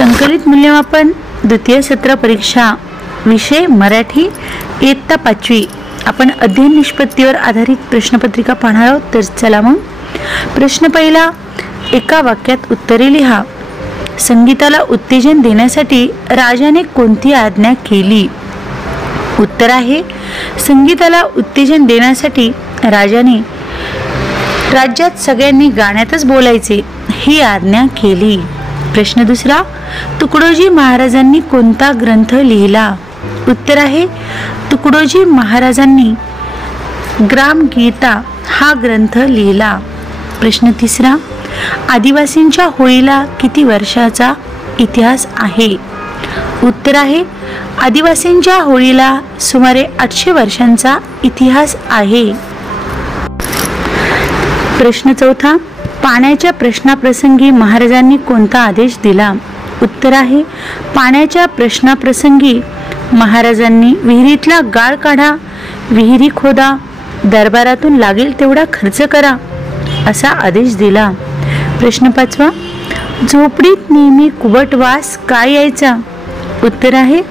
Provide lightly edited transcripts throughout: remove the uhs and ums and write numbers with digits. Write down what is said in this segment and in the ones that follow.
संकलित मूल्यमापन द्वितीय सत्र परीक्षा विषय मराठी इयत्ता 5वी आपण अध्ययन निष्पत्तीवर आधारित प्रश्नपत्रिका पाहणार आहोत। तर चला मग प्रश्न पहिला, एका वाक्यात उत्तरे लिहा। संगीताला उत्तेजन देण्यासाठी राजाने कोणती आज्ञा केली? उत्तर आहे, संगीताला उत्तेजन देण्यासाठी राजाने राज्यात सगळ्यांनी गाण्यातच बोलायचे ही आज्ञा केली। प्रश्न दुसरा, तुकडोजी महाराजांनी कोणता ग्रंथ लिहिला? उत्तर आहे, तुकडोजी महाराजांनी ग्रामगीता हा ग्रंथ लिहिला। प्रश्न तिसरा, आदिवासींच्या होळीला किती वर्षाचा इतिहास आहे? उत्तर आहे, आदिवासींच्या होळीला सुमारे 800 वर्षांचा इतिहास आहे। प्रश्न चौथा, पाण्याच्या प्रश्नाप्रसंगी महाराजांनी कोणता आदेश दिला? उत्तर आहे, पाण्याच्या प्रश्नाप्रसंगी महाराजांनी विहिरीतला गाळ काढा, विहिरी खोदा, दरबारातून लागेल तेवढा खर्च करा असा आदेश दिला। प्रश्न पाचवा, झोपडीत नेहमी कुबट वास का यायचा? उत्तर आहे,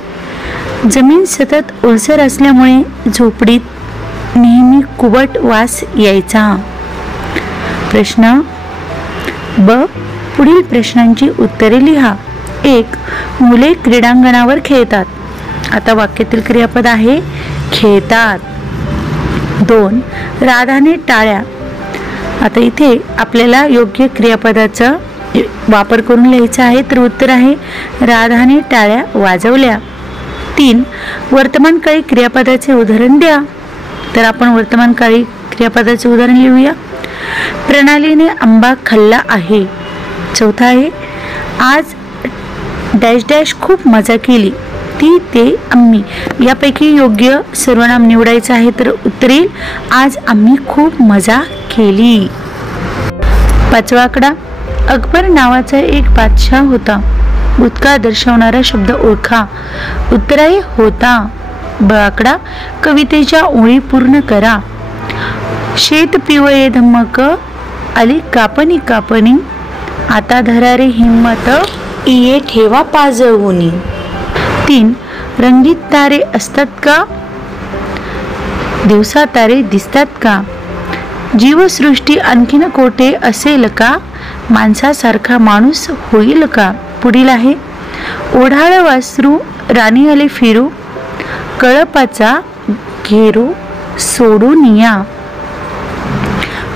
जमीन सतत ओलसर असल्यामुळे झोपडीत नेहमी कुबट वास यायचा। प्रश्न ब, पुढील प्रश्नांची उत्तरे लिहा। 1. मुले क्रीडांगणावर खेळतात। आता वाक्यातील क्रियापद आहे खेळतात। 2. राधाने टाळ्या। आता इथे आपल्याला योग्य क्रियापदाचा वापर करून लिहायचा आहे, तर उत्तर आहे राधाने टाळ्या वाजवल्या। 3. वर्तमानकाळी क्रियापदाचे उदाहरण द्या। तर आपण वर्तमानकाळी क्रियापदाचे उदाहरण लिहूया। प्रणालीने आंबा खाल्ला आहे। 4 आहे, आज डॅश डॅश खूप मजा केली, ती, ते, आम्ही यापैकी योग्य सर्वनाम निवडायचं आहे, तर उत्तर येईल आज आम्ही खूप मजा केली। 5वा आकडा, अकबर नावाचा एक बादशाह होता। भूतकाळ दर्शवणारा शब्द ओळखा। उत्तर आहे होता। ब आकडा, कवितेच्या ओळी पूर्ण करा। शेत पिवळे धम्मक आली कापणी कापणी, आता धरा रे हिम्मत इये ठेवा पाजवूनी। 3. रंगीत तारे असतात का? दिवसा तारे दिसतात का? जीवसृष्टी आणखीन कोठे असेल का? माणसासारखा माणूस होईल का? पुढील आहे, ओढाळ वासरू राणी आले फिरू, कळपाचा घेरू सोडून या।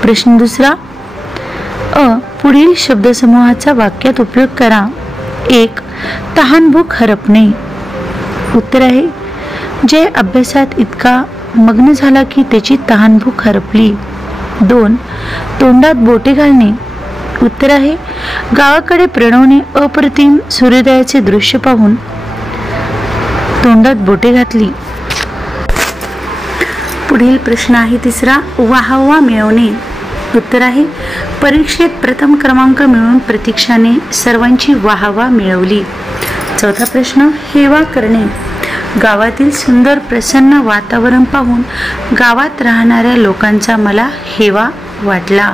प्रश्न दुसरा, अ, पुढील शब्दसमूहाचा वाक्यात उपयोग करा। 1. तहानभूक हरपणे। उत्तर आहे, जय अभ्यासात इतका मग्न झाला की त्याची तहानभूक हरपली। 2. तोंडात बोटे घालणे। उत्तर आहे, गावाकडे प्रणवने अप्रतिम सूर्योदयाचे दृश्य पाहून तोंडात बोटे घातली। पुढील प्रश्न आहे तिसरा, वाहवा मिळवणे। उत्तर आहे, परीक्षेत प्रथम क्रमांक मिळवून प्रतीक्षाने सर्वांची वाहवा मिळवली। 4था प्रश्न, हेवा करणे। गावातील सुंदर प्रसन्न वातावरण पाहून गावात राहणाऱ्या लोकांचा मला हेवा वाटला।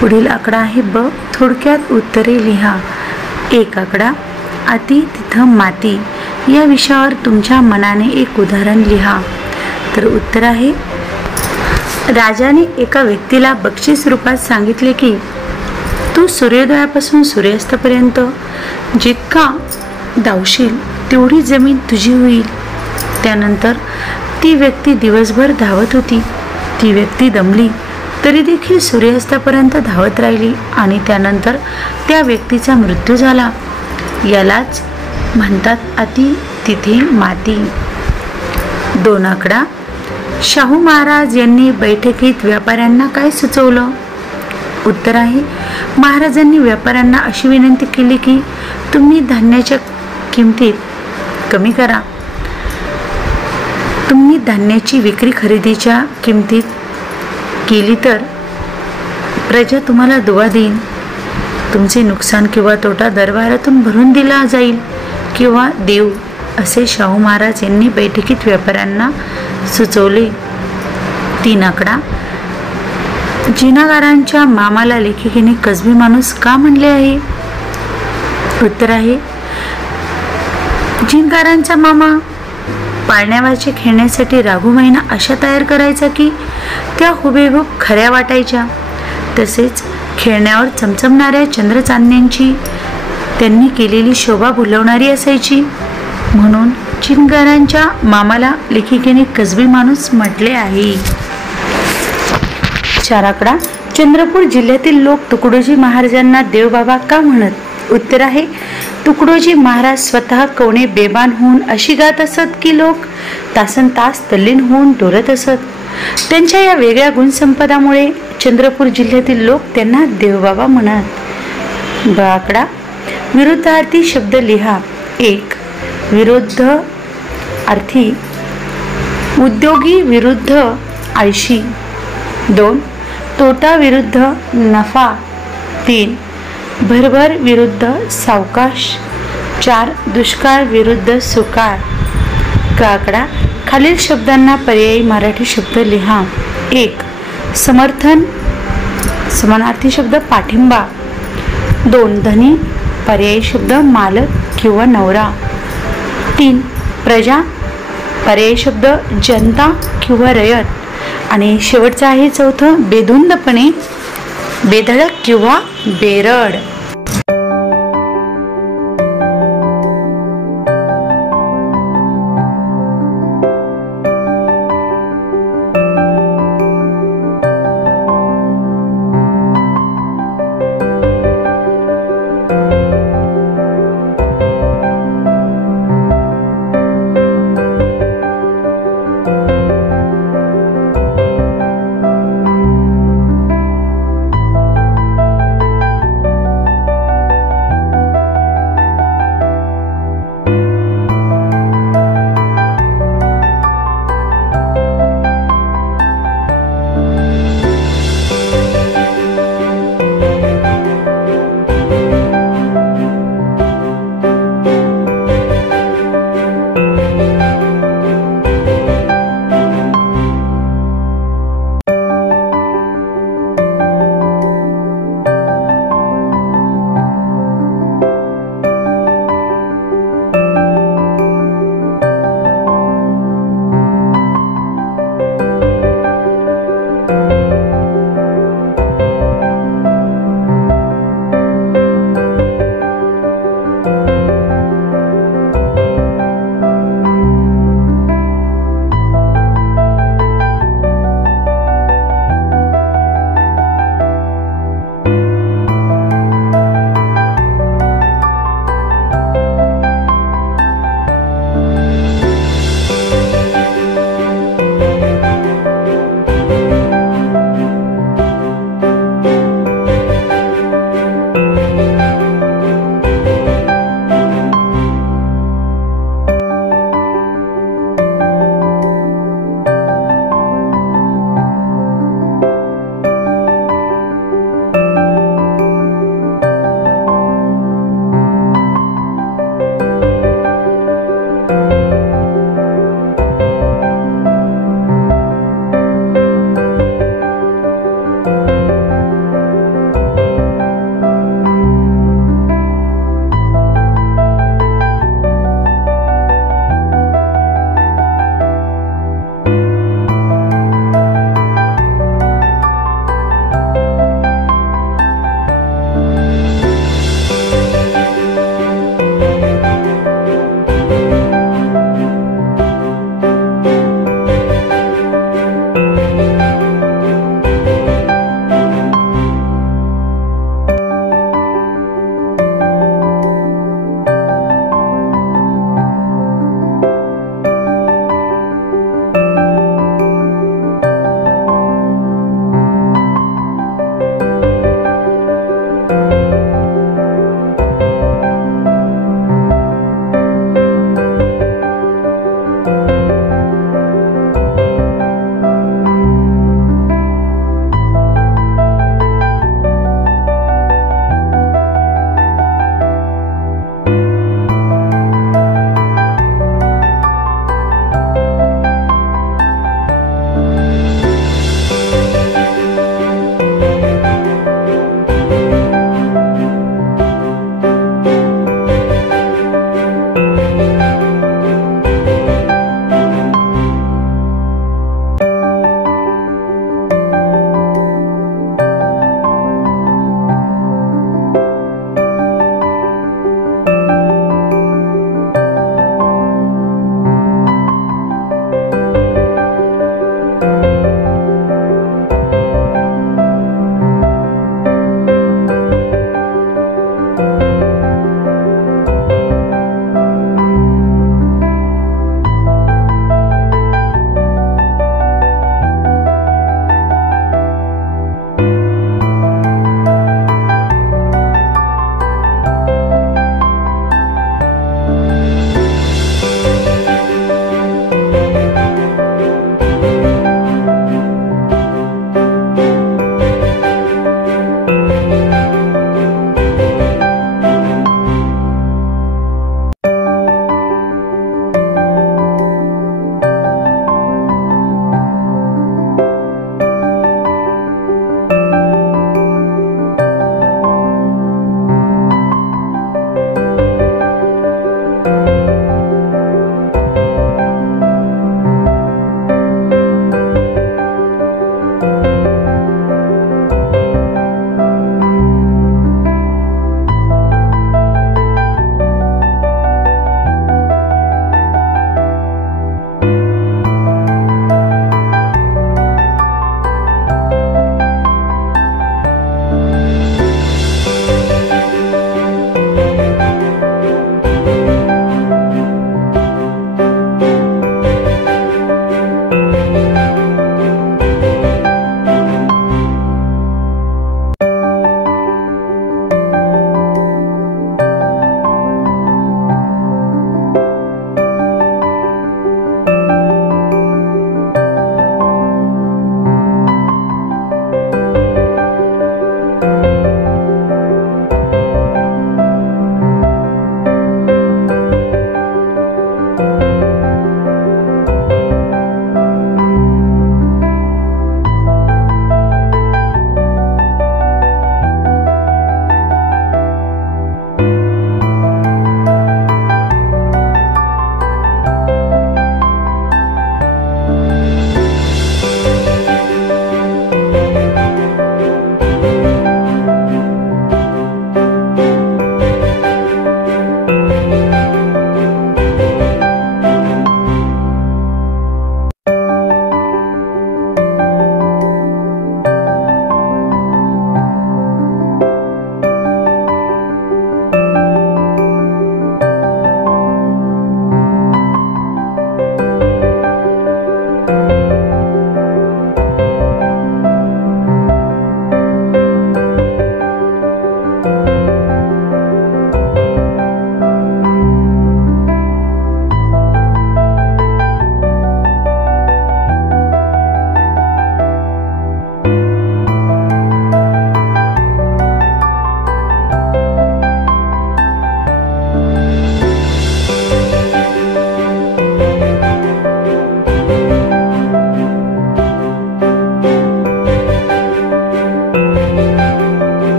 पुढील आकडा आहे ब, थोडक्यात उत्तरे लिहा। 1 आकडा, अति तिथं माती या विषयावर तुमच्या मनाने एक उदाहरण लिहा। तर उत्तर आहे, राजाने एका व्यक्तीला बक्षीस रूपात सांगितले की तू सूर्योदयापासून सूर्यास्तापर्यंत जितका धावशील तेवढी जमीन तुझी होईल। त्यानंतर ती व्यक्ती दिवसभर धावत होती। ती व्यक्ती दमली तरी देखील सूर्यास्तापर्यंत धावत राहिली आणि त्यानंतर त्या व्यक्तीचा मृत्यू झाला। यालाच म्हणतात अति तिथे माती। 2 आकडा, शाहू महाराज यांनी बैठकीत व्यापाऱ्यांना काय सुचवलं? उत्तर आहे, महाराजांनी व्यापाऱ्यांना अशी विनंती केली की तुम्ही धान्याच्या किमतीत कमी करा। तुम्ही धान्याची विक्री खरेदीच्या किमतीत केली तर प्रजा तुम्हाला दुवा देईल। तुमचे नुकसान किंवा तोटा दरबारातून भरून दिला जाईल किंवा देऊ, असे शाहू महाराज यांनी बैठकीत व्यापाऱ्यांना सुचवले। 3 आकडा, जिनागारांच्या मामाला लेखिकेने कसबी माणूस का म्हणले आहे? उत्तर आहे, झिंकारांचा मामा पाळण्यावरचे खेळण्यासाठी राघुमाईंना अशा तयार करायचा की त्या हुबेहूब खऱ्या वाटायच्या. तसेच खेळण्यावर चमचमणाऱ्या चंद्रचांदण्यांची त्यांनी केलेली शोभा भुलवणारी असायची. म्हणून झिंकारांच्या मामाला लेखिकेने कसबी माणूस म्हटले आहे. 4 आकडा. चंद्रपूर जिल्ह्यातील लोक तुकडोजी महाराजांना देवबाबा का म्हणत? उत्तर आहे, तुकडोजी महाराज स्वतः कवणे बेभान होऊन अशी गात असत की लोक तासनतास तल्लीन होऊन डोलत असत. त्यांच्या या वेगळ्या गुणसंपदामुळे चंद्रपूर जिल्ह्यातील लोक त्यांना देवबाबा म्हणत. 2 आकडा. विरुद्धार्थी शब्द लिहा. 1. विरुद्ध अर्थी उद्योगी विरुद्ध आळशी. 2. तोटा विरुद्ध नफा. 3. भरभर विरुद्ध सावकाश. 4. दुष्काळ विरुद्ध सुकाळ. क आकडा. खालील शब्दांना पर्यायी मराठी शब्द लिहा. 1. समर्थन समानार्थी शब्द पाठिंबा. 2. धनी पर्यायी शब्द मालक किंवा नवरा. 3. प्रजा पर्यायी शब्द जनता किंवा रयत. आणि शेवटचं आहे 4थं बेधुंदपणे बेधडक किंवा बेरड.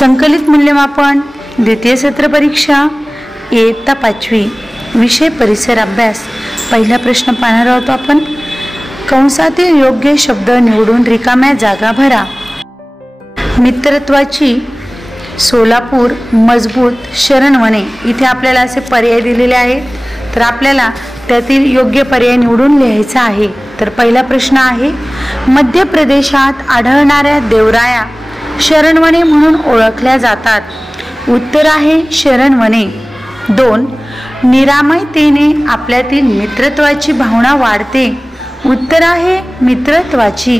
संकलित मूल्यमापन द्वितीय सत्र परीक्षा इयत्ता 5वी विषय परिसर अभ्यास। पहिला प्रश्न पाहणार आहोत आपण। कंसातील योग्य शब्द निवडून रिकाम्या जागा भरा। मित्रत्वाची, सोलापूर, मजबूत, शरणवणे इथे आपल्याला असे पर्याय दिलेले आहेत, तर आपल्याला त्यातील योग्य पर्याय निवडून लिहायचा आहे। तर पहिला प्रश्न आहे, मध्य प्रदेशात आढळणाऱ्या देवराया शरणवणे म्हणून ओळखल्या जातात। उत्तर आहे शरणवणे। 2. निरामयतेने आपल्यातील मित्रत्वाची भावना वाढते। उत्तर आहे मित्रत्वाची।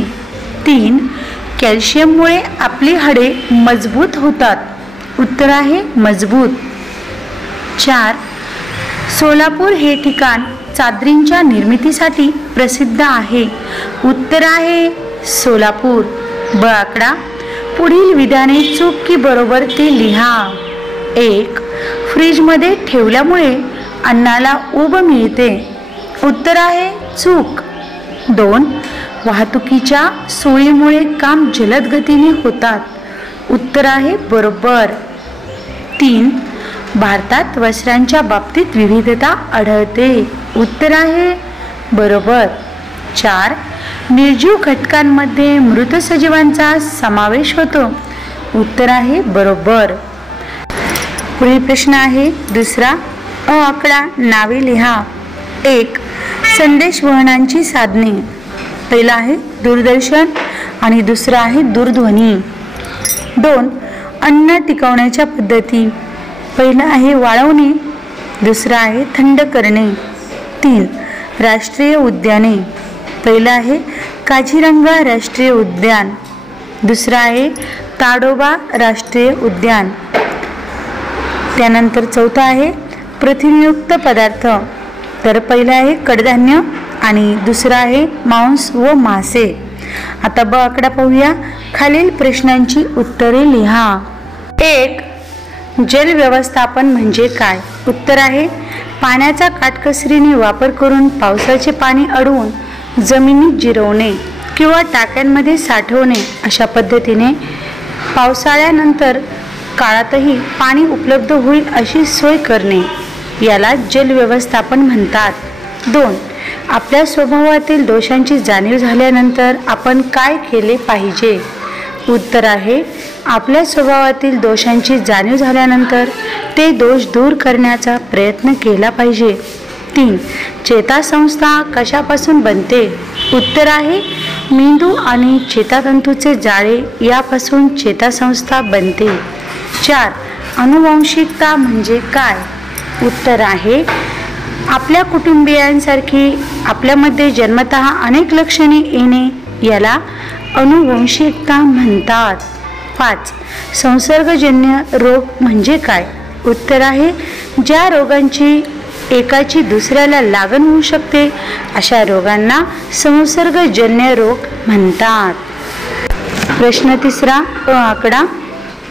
3. कॅल्शियममुळे आपली हाडे मजबूत होतात। उत्तर आहे मजबूत। 4. सोलापूर हे ठिकाण चादरींच्या निर्मितीसाठी प्रसिद्ध आहे। उत्तर आहे सोलापूर। ब आकडा, पुढील विधाने चूक की बरोबर ते लिहा। 1. फ्रीजमध्ये ठेवल्यामुळे अन्नाला ऊब मिळते। उत्तर आहे चूक। 2. वाहतुकीच्या सोयीमुळे काम जलद गतीने होतात। उत्तर आहे बरोबर। 3. भारतात वस्त्रांच्या बाबतीत विविधता आढळते। उत्तर आहे बरोबर। 4. निर्जीव घटकांमध्ये मृत सजीवांचा समावेश होतो। उत्तर आहे बरोबर। पुढील प्रश्न आहे दुसरा। अ आकडा, नावे लिहा। 1. संदेश वहनांची साधने। पहिला आहे दूरदर्शन आणि दुसरा आहे दूरध्वनी। 2. अन्न टिकवण्याच्या पद्धती। पहिला आहे वाळवणे, दुसरा आहे थंड करणे। 3. राष्ट्रीय उद्याने। पहिला आहे काझीरंगा राष्ट्रीय उद्यान, दुसरा आहे ताडोबा राष्ट्रीय उद्यान। त्यानंतर चौथा आहे प्रथिनयुक्त पदार्थ। तर पहिला आहे कडधान्य आणि दुसरा आहे मांस व मासे। आता ब आकडा पाहूया। खालील प्रश्नांची उत्तरे लिहा। 1. जल व्यवस्थापन म्हणजे काय? उत्तर आहे पाण्याचा काटकसरीने वापर करून पावसाचे पाणी अडवून जमिनीत जिरवणे किंवा टाक्यांमध्ये साठवणे, अशा पद्धतीने पावसाळ्यानंतर काळातही पाणी उपलब्ध होईल अशी सोय करणे, याला जल व्यवस्थापन म्हणतात। 2. आपल्या स्वभावातील दोषांची जाणीव झाल्यानंतर आपण काय केले पाहिजे? उत्तर आहे आपल्या स्वभावातील दोषांची जाणीव झाल्यानंतर ते दोष दूर करण्याचा प्रयत्न केला पाहिजे। 3. चेतासंस्था कशापासून बनते? उत्तर आहे मेंदू आणि चेतातंतूचे जाळे यापासून चेतासंस्था बनते। 4. अनुवांशिकता म्हणजे काय? उत्तर आहे आपल्या कुटुंबियांसारखी आपल्यामध्ये जन्मतः अनेक लक्षणे येणे, याला अनुवंशिकता म्हणतात। 5. संसर्गजन्य रोग म्हणजे काय? उत्तर आहे ज्या रोगांची एकाची दुसऱ्याला लागण होऊ शकते, अशा रोगांना संसर्गजन्य रोग म्हणतात। प्रश्न तिसरा। अ आकडा,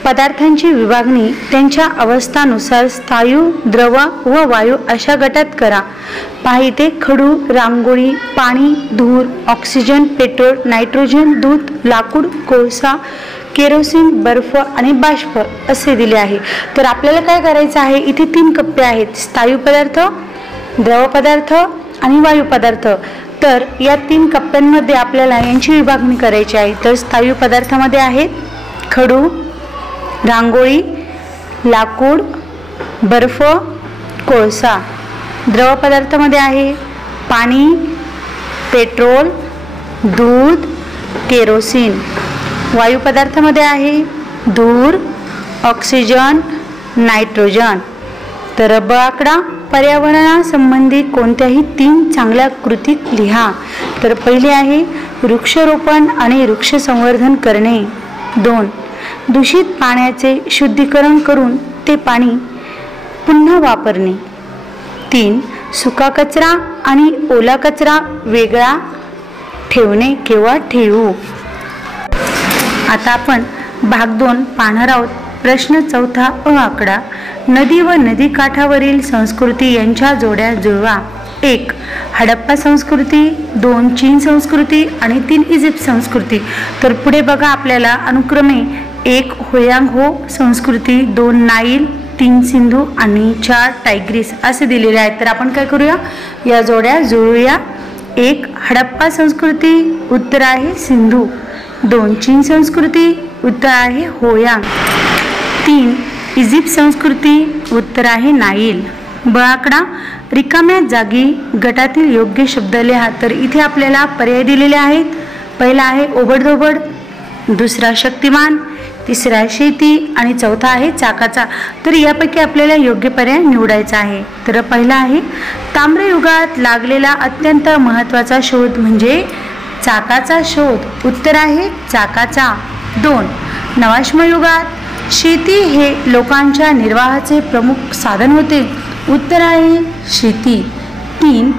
पदार्थांची विभागणी त्यांच्या अवस्थानुसार स्थायू, द्रव व वायू अशा गटात करा। पाहिते खडू, रांगोळी, पाणी, धूर, ऑक्सिजन, पेट्रोल, नायट्रोजन, दूध, लाकूड, कोळसा, केरोसिन, बर्फ आणि बाष्प असे दिले आहे। तर आपल्याला काय करायचं आहे, इथे 3 कप्पे आहेत, स्थायू पदार्थ, द्रव पदार्थ आणि वायू पदार्थ। तर या 3 कप्प्यांमध्ये आपल्याला यांची विभागणी करायची आहे। तर स्थायू पदार्थामध्ये आहेत खडू, रांगोळी, लाकूड, बर्फ, कोळसा। द्रव पदार्थामध्ये आहे पाणी, पेट्रोल, दूध, केरोसिन। वायू पदार्थामध्ये आहे धूर, ऑक्सिजन, नायट्रोजन। तर ब आकडा, पर्यावरणासंबंधी कोणत्याही 3 चांगल्या कृती लिहा। तर पहिली आहे वृक्षारोपण आणि वृक्ष संवर्धन करणे। 2. दूषित पाण्याचे शुद्धीकरण करून ते पाणी पुन्हा वापरणे। 3. सुका कचरा आणि ओला कचरा वेगळा ठेवणे किंवा ठेवू। आता आपण भाग 2 पाहणार आहोत। प्रश्न चौथा। अ आकडा, नदी व नदी काठावरील संस्कृती यांच्या जोड्या जुळवा। 1. हडप्पा संस्कृती, 2. चीन संस्कृती आणि 3. इजिप्त संस्कृती। तर पुढे बघा आपल्याला अनुक्रमे 1 होयांग हो संस्कृती, 2 नाईल, 3 सिंधू आणि 4 टायग्रिस असे दिलेले आहेत. तर आपण काय करूया, या जोड्या जुळूया. 1 हडप्पा संस्कृती, उत्तर आहे सिंधू. 2 चीन संस्कृती, उत्तर आहे होयांग. 3 इजिप्त संस्कृती, उत्तर आहे नाईल. ब आकडा रिकाम्या जागी गटातील योग्य शब्द लिहा. तर इथे आपल्याला पर्याय दिलेले आहेत. पहिला आहे ओबडधोबड, दुसरा शक्तिमान, तिसरा शेती आणि चौथा आहे चाकाचा. तर यापैकी आपल्याला योग्य पर्याय निवडायचा आहे. तर पहिला आहे ताम्रयुगात लागलेला अत्यंत महत्त्वाचा शोध म्हणजे चाकाचा शोध, उत्तर आहे चाकाचा. 2 नवाश्मयुगात शेती हे लोकांच्या निर्वाहाचे प्रमुख साधन होते, उत्तर आहे शेती. 3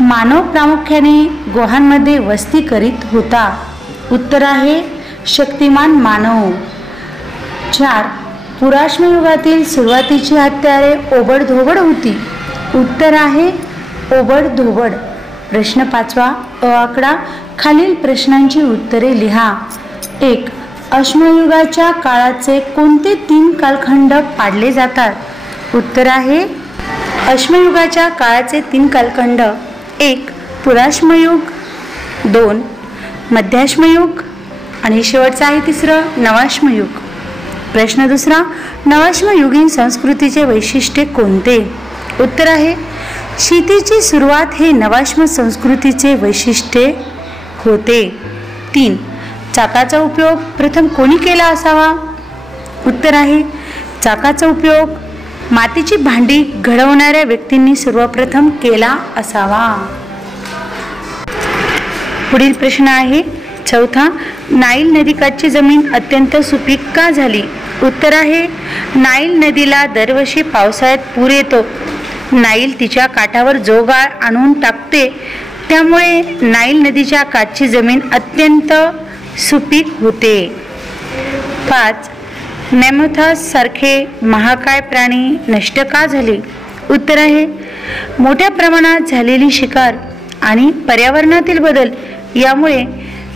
मानव प्रामुख्याने गुहांमध्ये वस्ती करीत होता, उत्तर आहे शक्तिमान मानव. 4 पुराश्मयुगातील सुरुवातीची हत्यारे ओबडधोबड होती, उत्तर आहे ओबडधोबड. प्रश्न 5 अ आकडा खालील प्रश्नांची उत्तरे लिहा. 1 अश्मयुगाच्या काळाचे कोणते 3 कालखंड पाडले जातात, उत्तर आहे अश्मयुगाच्या काळाचे 3 कालखंड. 1 पुराश्मयुग, 2 मध्याश्मयुग आणि शेवटचा आहे तिसरं नवाश्मयुग. प्रश्न 2 नवाश्मयुगीन संस्कृतीचे वैशिष्ट्य कोणते, उत्तर आहे शेतीची सुरुवात हे नवाश्म संस्कृतीचे वैशिष्ट्य होते. 3 चाकाचा उपयोग प्रथम कोणी केला असावा, उत्तर आहे चाकाचा उपयोग मातीची भांडी घडवणाऱ्या व्यक्तींनी सर्वप्रथम केला असावा. पुढील प्रश्न आहे 4 नाईल नदीकाठची जमीन अत्यंत सुपीक का झाली, उत्तर आहे नाईल नदीला दरवर्षी पावसाळ्यात पूर येतो. नाईल तिच्या काठावर जोगाळ आणून टाकते, त्यामुळे नाईल नदीच्या काठची जमीन अत्यंत सुपीक होते. 5 मॅमथॉस सारखे महाकाय प्राणी नष्ट का झाले, उत्तर आहे मोठ्या प्रमाणात झालेली शिकार आणि पर्यावरणातील बदल यामुळे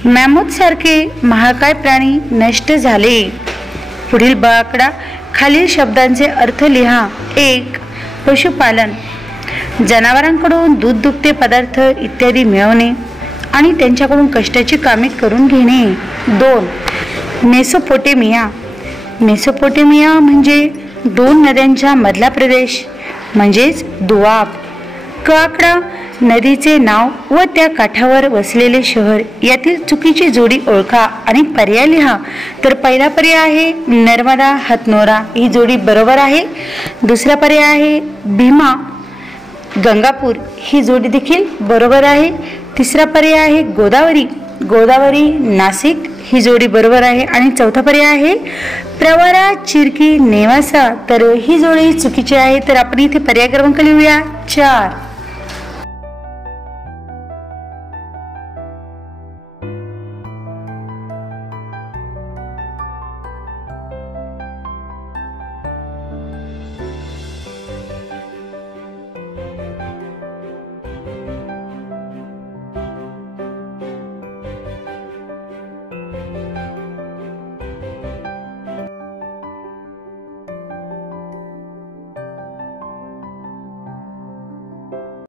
मॅमथ सारखे महाकाय प्राणी नष्ट झाले. पुढील ब आकडा खालील शब्दांचे अर्थ लिहा. 1 पशुपालन, जनावरांकडून दूध दुभते पदार्थ इत्यादी मिळवणे आणि त्यांच्याकडून कष्टाची कामे करून घेणे. 2 मेसोपोटेमिया, मेसोपोटेमिया म्हणजे 2 नद्यांच्या मधला प्रदेश म्हणजेच दुआब. क आकडा नदीचे नाव व त्या काठावर वसलेले शहर यातील चुकीची जोडी ओळखा आणि पर्याय लिहा. तर पहिला पर्याय आहे नर्मदा हथनोरा, ही जोडी बरोबर आहे. दुसरा पर्याय आहे भीमा गंगापूर, ही जोडी देखील बरोबर आहे. तिसरा पर्याय आहे गोदावरी, गोदावरी नाशिक, ही जोडी बरोबर आहे. आणि चौथा पर्याय आहे प्रवरा चिरकी नेवासा, तर ही जोडी चुकीची आहे. तर आपण इथे पर्याय क्रमांक लिहूया 4.